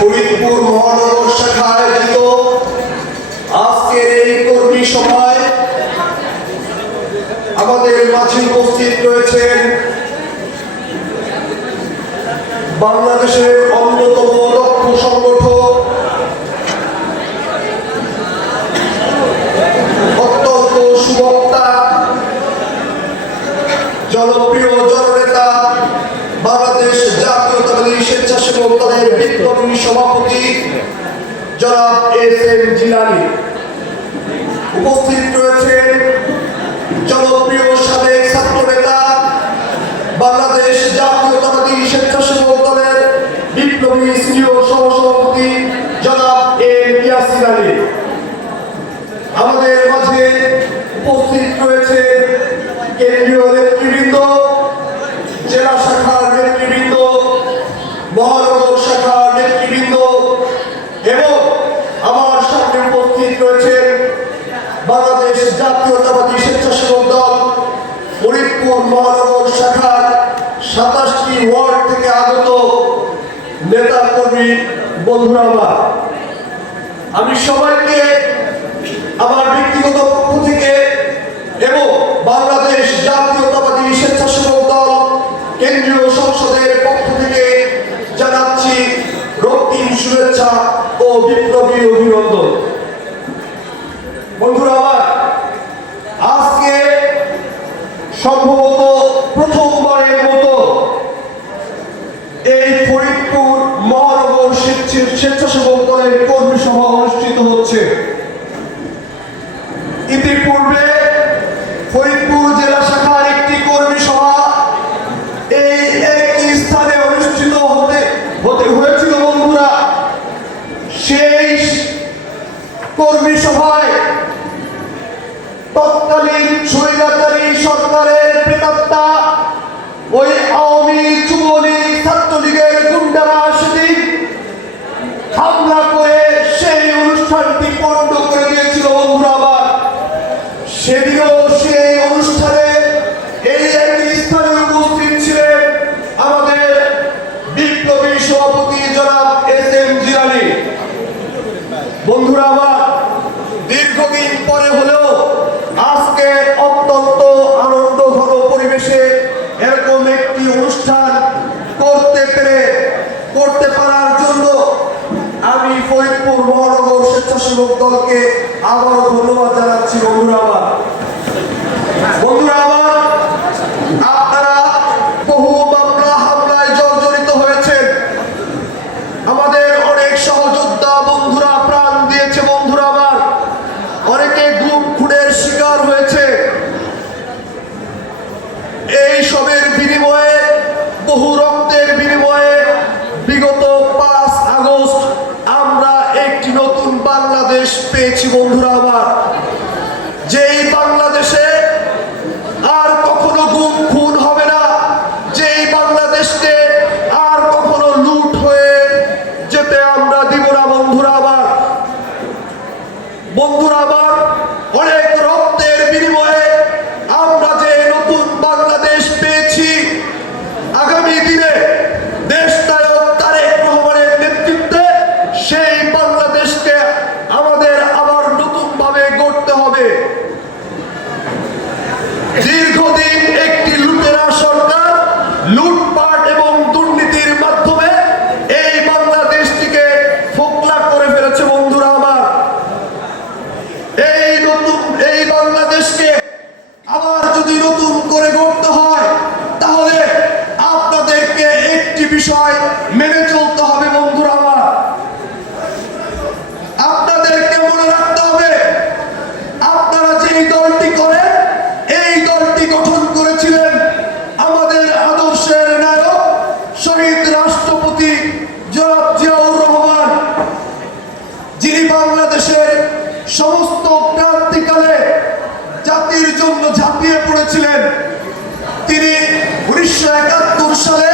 ফরিদপুর মহানগর শাখা আয়োজিত আজকের এই কর্মী সভায় আমাদের মাঝে উপস্থিত রয়েছেন বাংলাদেশের অন্যতম দক্ষ সংগঠক, অত্যন্ত সুবক্তা, জনপ্রিয় জননেতা বাংলাদেশ জাতীয়তাবাদী স্বেচ্ছাসেবক দলের বিপ্লবী সভাপতি জনাব এস এম জাতীয়তাবাদী স্বেচ্ছাসেবক দল শাখার সাতাশটি ওয়ার্ড থেকে আগত নেতা কর্মী আমি সবাইকে আমার ব্যক্তিগত পক্ষ থেকে এবং বাংলাদেশ জাতীয়তাবাদী স্বেচ্ছাসেবক দল কেন্দ্রীয় সংসদের পক্ষ থেকে জানাচ্ছি রক্তিম শুভেচ্ছা ও বিপ্লবী অভিনন্দন বন্ধুরা আমার আজকে সম্ভবত প্রথমবারের মতো এই ফরিদপুর মহানগর স্বেচ্ছ- স্বেচ্ছাসেবক দলের কর্মী সভা অনুষ্ঠিত হচ্ছে ইতিপূর্বে ফরিদপুর জেলা শাখার একটি কর্মী সভা এই একটি স্থানে অনুষ্ঠিত হতে হতে হয়েছিল বন্ধুরা সেই কর্মী সভায় তৎকালীন স্বৈরাচারী সরকারের প্রেতাত্মা ওই আওয়ামী যুবলীগ ছাত্রলীগের গুন্ডারা সেদিন হামলা করে সেই অনুষ্ঠানটি পণ্ড করে দিয়েছিল বন্ধুরা সেদিনও সেই অনুষ্ঠানে এই একটি স্থানে উপস্থিত ছিলেন আমাদের বিপ্লবী সভাপতি জনাব এস এম জিলানি। বন্ধুরা আমার দীর্ঘদিন স্বেচ্ছাসেবক দলকে আবারও উপদেশ পেয়েছি বন্ধুরা আমার। যে এই বিষয় মেনে চলতে হবে বন্ধুরা আমার। আপনাদেরকে মনে রাখতে হবে, আপনারা যে দলটি এই দলটি গঠন করেছিলেন আমাদের আদর্শের নায়ক, শহীদ রাষ্ট্রপতি জিয়াউর রহমান, যিনি বাংলাদেশের সমস্ত ক্রান্তিকালে জাতির জন্য ঝাঁপিয়ে পড়েছিলেন। তিনি উনিশশো একাত্তর সালে